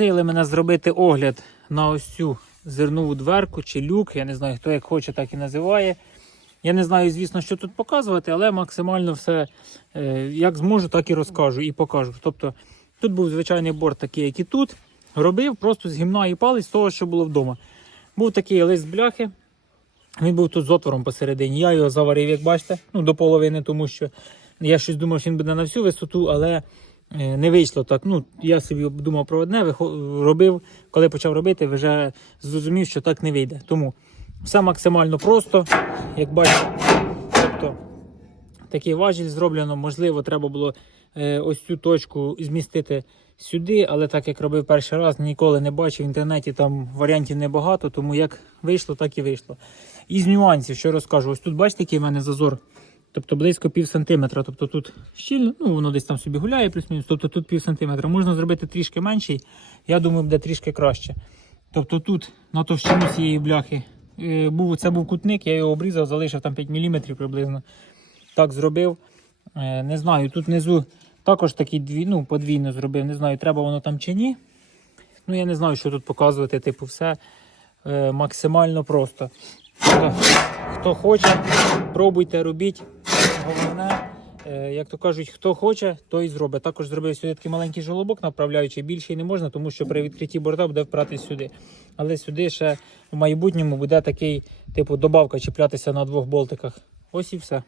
Просили мене зробити огляд на ось цю зернову дверку чи люк. Я не знаю, хто як хоче, так і називає. Я не знаю, звісно, що тут показувати, але максимально все е, як зможу, так і розкажу і покажу. Тобто тут був звичайний борт, такий, як і тут. Робив просто з гімна і палець з того, що було вдома. Був такий лист бляхи. Він був тут з отвором посередині. Я його заварив, як бачите, ну, до половини, тому що я щось думав, що він буде на всю висоту, але не вийшло так. Ну, я собі думав про одне, робив. Коли почав робити, вже зрозумів, що так не вийде. Тому все максимально просто, як бачите. Тобто такий важіль зроблено. Можливо, треба було е, ось цю точку змістити сюди, але так як робив перший раз, ніколи не бачив в інтернеті, там варіантів небагато, тому як вийшло, так і вийшло. Із нюансів, що розкажу, ось тут бачите, який в мене зазор. Тобто близько пів сантиметра. Тобто тут щільно, ну воно десь там собі гуляє, плюс-мінус, тобто тут пів сантиметра. Можна зробити трішки менший, я думаю, буде трішки краще. Тобто тут на товщину цієї бляхи е, був, це був кутник, я його обрізав, залишив там 5 мм приблизно. Так зробив. Е, Не знаю, тут внизу також такий дві, ну, подвійно зробив. Не знаю, треба воно там чи ні. Ну, я не знаю, що тут показувати. Типу, все е, максимально просто. Хто, хто хоче, пробуйте, робіть. Головне, е, як то кажуть, хто хоче, той зробить. Також зробив сюди такий маленький жолобок, направляючи. Більше не можна, тому що при відкритті борта буде впратись сюди. Але сюди ще в майбутньому буде такий, типу, добавка чіплятися на двох болтиках. Ось і все.